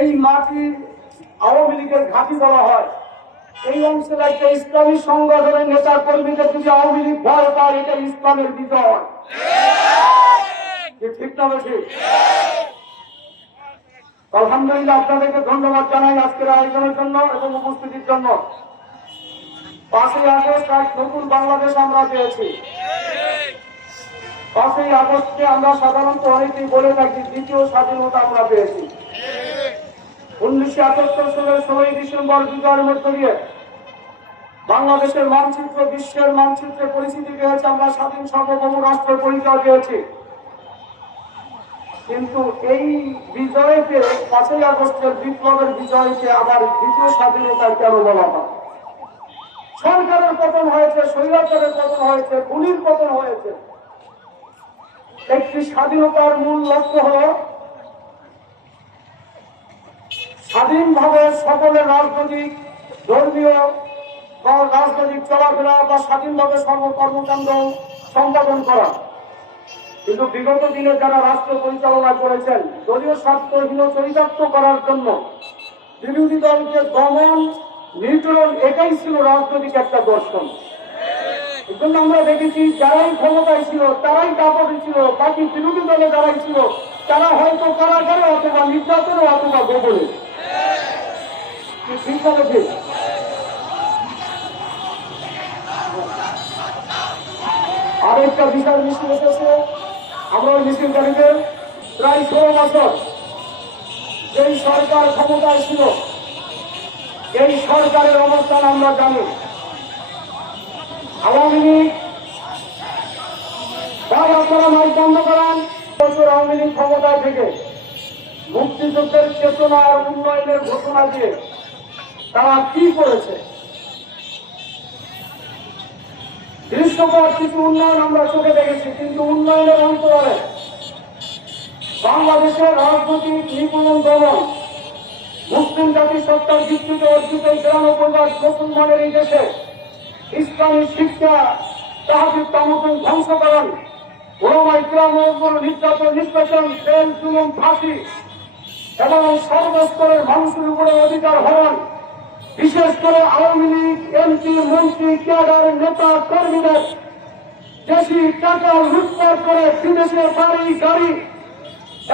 এই মাটি আওয়ামী লীগের ঘাঁটি বলা হয়। এই অংশের একটা ইসলামী সংগঠনের নেতা কর্মীদের যদি আওয়ামী লীগ ভয় পায়, এটা ইসলামের বিজয়। ঠিক না আলহামদুলিল্লাহ, আপনাদেরকে ধন্যবাদ জানাই আজকের আয়োজনের জন্য এবং উপস্থিতির জন্য। পাঁচই আগস্ট এক নতুন বাংলাদেশ আমরা পেয়েছি। পাঁচই আগস্টকে আমরা সাধারণত অনেকেই বলে থাকি, দ্বিতীয় স্বাধীনতা আমরা পেয়েছি। উনিশশো একাত্তর সালের ষোলোই ডিসেম্বর বিজয়ের মধ্য দিয়ে বাংলাদেশের মানচিত্র, বিশ্বের মানচিত্রে পরিচিতি পেয়েছে, আমরা স্বাধীন সার্বভৌম রাষ্ট্রের পরিচয় পেয়েছি। কিন্তু এই বিজয়কে, পাঁচই আগস্টের বিপ্লবের বিজয়কে আবার দ্বিতীয় স্বাধীনতা কেন বলা হয়? সরকারের পতন হয়েছে, স্বৈরাচারের পতন হয়েছে, গুলির পতন হয়েছে। একটি স্বাধীনতার মূল লক্ষ্য হল স্বাধীনভাবে সকলের রাজনৈতিক, ধর্মীয় বা রাজনৈতিক চলাফেরা বা স্বাধীনভাবে সর্ব সর্বকর্মকাণ্ড সম্পাদন করা। কিন্তু বিগত দিনে যারা রাষ্ট্র পরিচালনা করেছেন, দলীয় স্বার্থহীন চরিতার্থ করার জন্য বিরোধী দলকে দমন নির্যাতন এটাই ছিল রাজনৈতিক একটা দর্শন। এই জন্য আমরা দেখেছি, যারাই ক্ষমতায় ছিল, তারাই দাপটে ছিল, বাকি বিরোধী দলে যারাই ছিল, তারা হয়তো কারাগারে অথবা নির্যাতনে অথবা কি ঠিক না ঠিক আরেকটা বিশাল মিছিল এসেছে আমরা মিছিলকারীকে প্রায় ষোলো বছর যেই সরকার ক্ষমতায় ছিল এই সরকারের অবস্থান আমরা জানি আওয়ামী লীগ তার আপনারা মাইক বন্ধ করেন বছর আওয়ামী লীগ ক্ষমতায় থেকে মুক্তিযুদ্ধের চেতনা আর উন্নয়নের ঘোষণা দিয়ে তারা কি করেছে? দৃশ্যপট কিছু উন্নয়ন আমরা চোখে দেখেছি, কিন্তু উন্নয়নের অন্তরালে বাংলাদেশের রাজনৈতিক নিপীড়ন দমন, মুসলিম জাতি সত্তার ভিত্তিতে অর্জিত গ্রামপঞ্চায়েত মুসলমানের এই দেশে ইসলামী শিক্ষা তাহাদের তামুকুল ধ্বংসকরণ ওলামাই গ্রাম নির্যাতন নিষ্কাশন তেল জুলুম, ফাঁসি এবং সর্বস্তরের মানুষের উপরে অধিকার হরণ বিশেষ করে আওয়ামী লীগ, এমপি, মন্ত্রী, ক্যাডার, নেতা, কর্মীদের দেশি টাকা লুটপাট করে বিদেশে বাড়ি, গাড়ি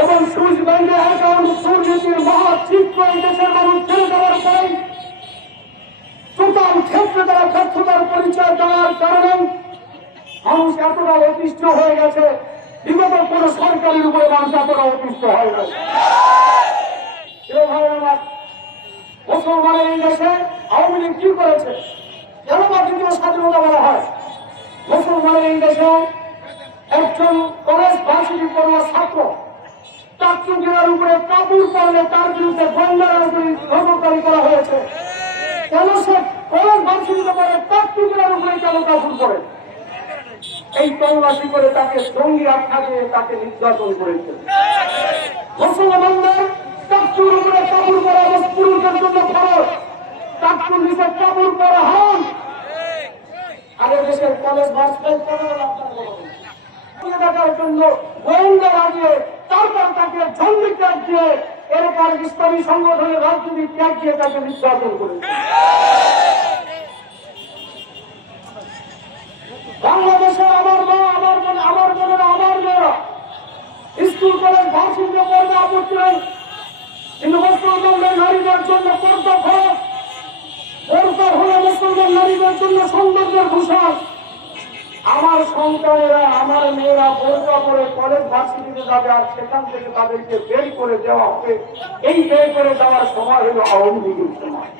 এবং সুইচ ব্যাংকে অ্যাকাউন্ট দুর্নীতির মহা চিত্র এই দেশের মানুষ ছেড়ে দেওয়ার পরে টোটাল ক্ষেত্রে তারা ব্যর্থতার পরিচয় দেওয়ার কারণে মানুষ এতটা অতিষ্ঠ হয়ে গেছে। বিগত কোন সরকারের উপরে মানুষ এতটা অতিষ্ঠ হয়ে গেছে। মুসলমানের এই দেশে আওয়ামী লীগ কি করেছে? কেন বা দ্বিতীয় স্বাধীনতা বলা হয়? মুসলমানের এই দেশে একজন কলেজ ভার্সিটি পড়ুয়া ছাত্র চাকরির উপরে কাপড় পড়লে তার বিরুদ্ধে নজরদারি করা হয়েছে। কেন সে কলেজ ভার্সিটিতে পড়ে চাকরির উপরে কেন কাপড় পড়ে এই তল্লাশি করে তাকে সঙ্গী আখ্যা দিয়ে তাকে নির্যাতন করেছে। মুসলমানদের চাকরির উপরে পরা এবং পুরুষের জন্য খরচ চাকরির নিচে কাপড় পরা হন আগে দেশের কলেজ ভার্সিটি দেখার জন্য গোয়েন্দা লাগিয়ে, তারপর তাকে জঙ্গি ত্যাগ দিয়ে এলাকার ইসলামী সংগঠনের রাজনীতি ত্যাগ দিয়ে নারীদের জন্য সৌন্দর্যের ভূষণ আমার সন্তানেরা, আমার মেয়েরা বোরকা করে কলেজ ভার্সিটিতে যাবে আর সেখান থেকে তাদেরকে বের করে দেওয়া হবে। এই বের করে দেওয়ার সময় হলো আওয়ামী লীগের সময়।